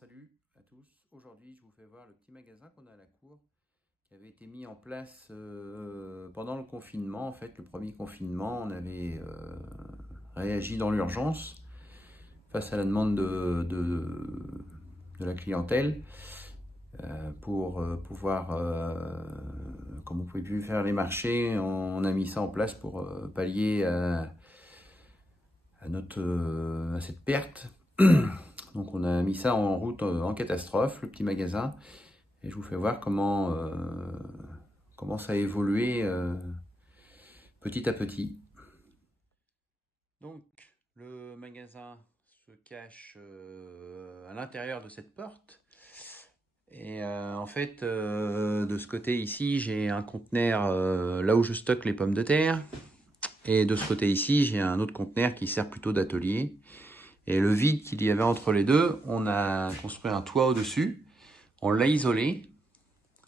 salut à tous. Aujourd'hui, je vous fais voir le petit magasin qu'on a à la cour qui avait été mis en place pendant le confinement. En fait, le premier confinement, on avait réagi dans l'urgence face à la demande de la clientèle pour pouvoir, comme on ne pouvait plus faire les marchés, on a mis ça en place pour pallier à cette perte. Donc on a mis ça en route en catastrophe, le petit magasin, et je vous fais voir comment ça a évolué petit à petit. Donc le magasin se cache à l'intérieur de cette porte. Et en fait, de ce côté ici, j'ai un conteneur là où je stocke les pommes de terre. Et de ce côté ici, j'ai un autre conteneur qui sert plutôt d'atelier. Et le vide qu'il y avait entre les deux, on a construit un toit au-dessus. On l'a isolé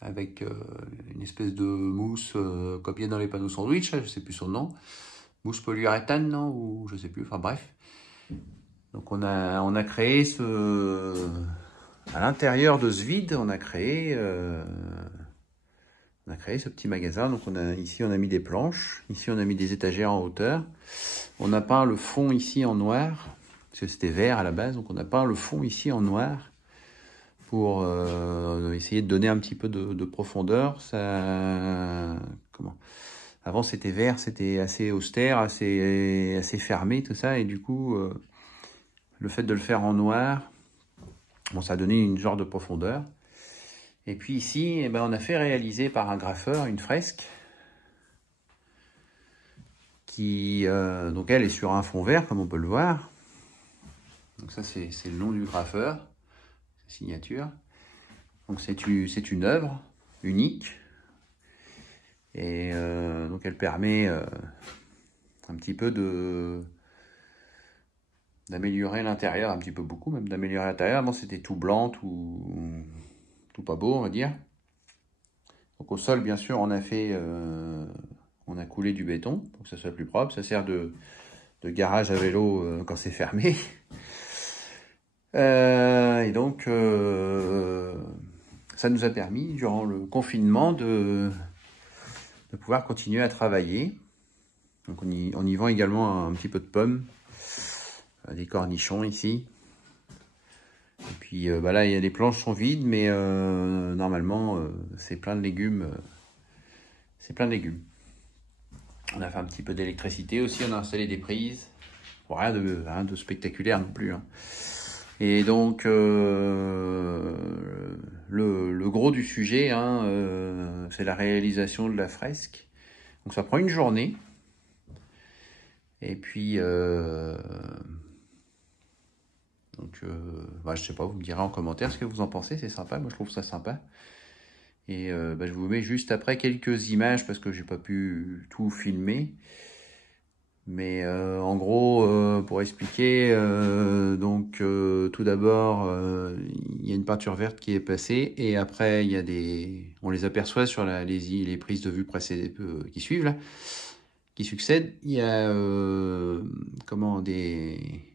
avec une espèce de mousse copiée dans les panneaux sandwich, je ne sais plus son nom. Mousse polyuréthane, non? Ou je ne sais plus, enfin bref. Donc on a créé à l'intérieur de ce vide, on a créé ce petit magasin. Donc ici on a mis des planches, ici on a mis des étagères en hauteur. On a peint le fond ici en noir, parce que c'était vert à la base, donc on a peint le fond ici en noir pour essayer de donner un petit peu de profondeur. Avant c'était vert, c'était assez austère, assez fermé tout ça, et du coup le fait de le faire en noir, bon, ça a donné une genre de profondeur. Et puis ici, eh ben, on a fait réaliser par un graffeur une fresque qui, donc elle est sur un fond vert comme on peut le voir. Donc ça c'est le nom du graffeur, sa signature. Donc c'est une œuvre unique. Et donc elle permet un petit peu d'améliorer l'intérieur, un petit peu beaucoup même d'améliorer l'intérieur. Avant c'était tout blanc, tout pas beau on va dire. Donc au sol bien sûr on a coulé du béton pour que ça soit plus propre. Ça sert de garage à vélo quand c'est fermé. Et donc ça nous a permis durant le confinement de pouvoir continuer à travailler. Donc on y vend également un petit peu de pommes, des cornichons ici. Et puis là, les planches sont vides, mais normalement c'est plein de légumes. On a fait un petit peu d'électricité aussi, on a installé des prises. Bon, rien de spectaculaire non plus, hein. Et donc le gros du sujet, hein, c'est la réalisation de la fresque. Donc ça prend une journée. Et puis je sais pas, vous me direz en commentaire ce que vous en pensez, c'est sympa, moi je trouve ça sympa. Et je vous mets juste après quelques images parce que j'ai pas pu tout filmer. Mais en gros, pour expliquer, tout d'abord, il y a une peinture verte qui est passée et après on les aperçoit sur les prises de vue précédentes qui suivent là, qui succèdent. Il y a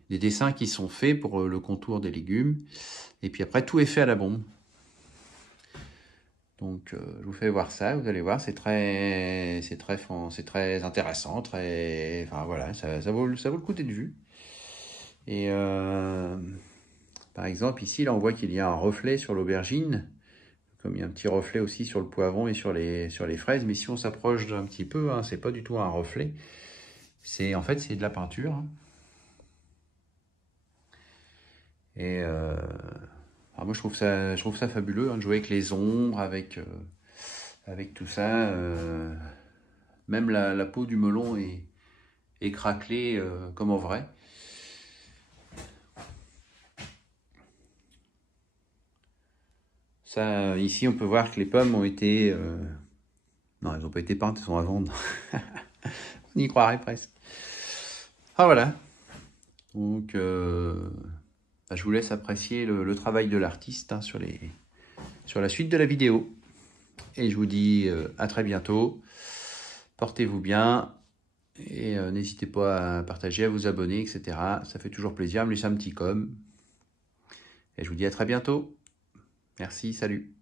des dessins qui sont faits pour le contour des légumes et puis après tout est fait à la bombe. Donc je vous fais voir ça, vous allez voir, c'est très intéressant, enfin voilà, ça vaut le coup d'être vu. Et par exemple ici, là on voit qu'il y a un reflet sur l'aubergine, comme il y a un petit reflet aussi sur le poivron et sur les fraises, mais si on s'approche un petit peu, hein, c'est pas du tout un reflet, en fait c'est de la peinture. Hein. Et moi je trouve ça fabuleux, hein, de jouer avec les ombres, avec tout ça. Même la peau du melon est craquelée comme en vrai. Ça, ici, on peut voir que les pommes ont été... Non, elles n'ont pas été peintes, elles sont à vendre. On y croirait presque. Ah voilà. Donc, je vous laisse apprécier le travail de l'artiste, hein, sur la suite de la vidéo. Et je vous dis à très bientôt. Portez-vous bien. Et n'hésitez pas à partager, à vous abonner, etc. Ça fait toujours plaisir. Me laisser un petit com. Et je vous dis à très bientôt. Merci, salut.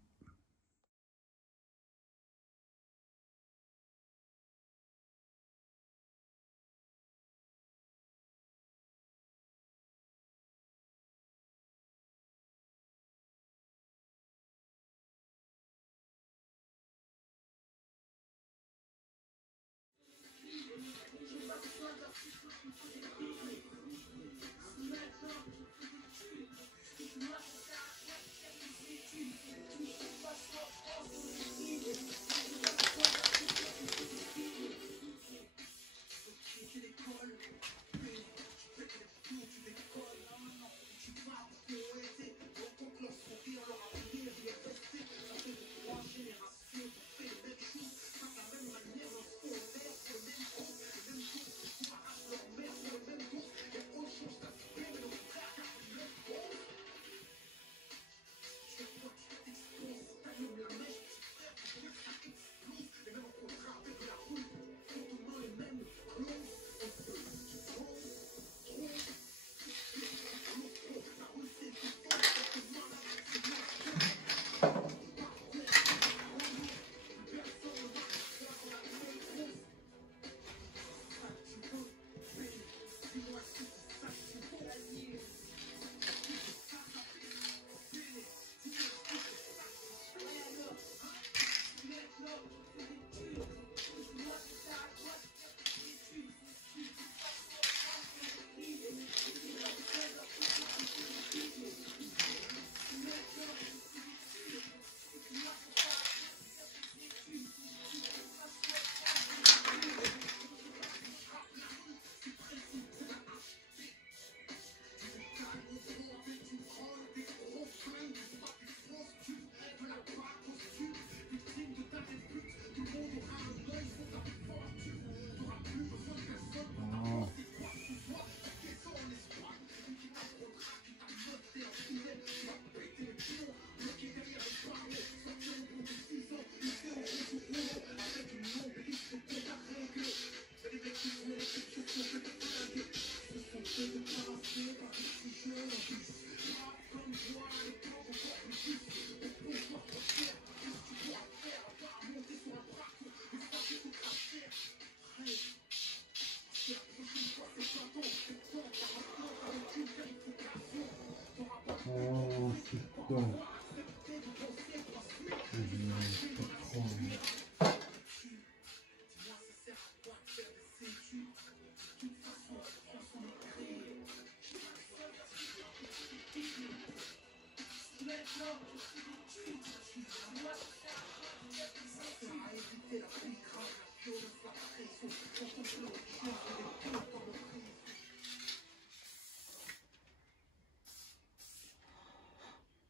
Oh, c'est quoi?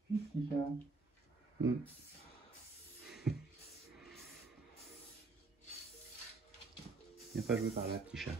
Qu'est-ce qu'il fait? Viens pas jouer par là, petit chat.